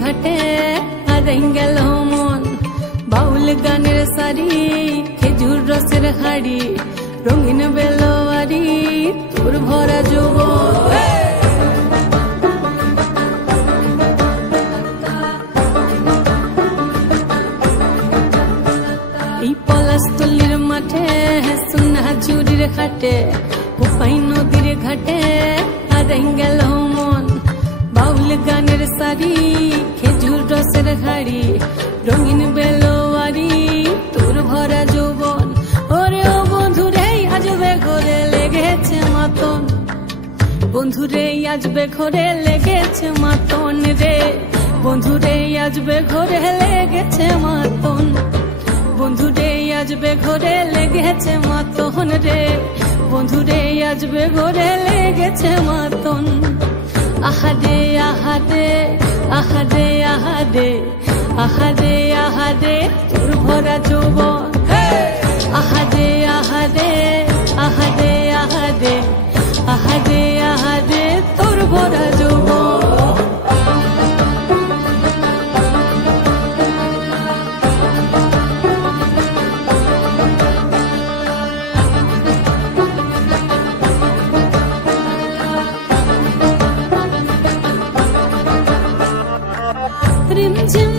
ঘাটে হারাই গেল মন বাউল গানের সারি খেজুর রসের হাড়ি রঙিন বেলোয়ারি তোর ভরা যৌবন এই পলাশতলির মাঠে সোনা ঝুরির ঘাটে কোপাই নদীর ঘাটে হারাই গেল মন বাউল গানের সারি খেজুর রসের হাড়ি রঙিন বেলোয়ারি তোর ভরা যৌবন ওরে ও বন্ধুরে আজবে ঘরে লেগেছে মাতন বন্ধুরে আজবে ঘরে লেগেছে মাতন রে বন্ধুরে আজবে ঘরে লেগেছে মাতন বন্ধুরে আজবে ঘরে লেগেছে মাতন রে বন্ধুরে আজবে ঘরে লেগেছে মাতন আহাদে আহাদে আহাদে আহাদে আহাদে আহাদে তোর ভরা যৌবন আহাদে আহাদে আহাদে আহাদে আহাদে আহাদে তোর ভরা যৌবন রিমঝিম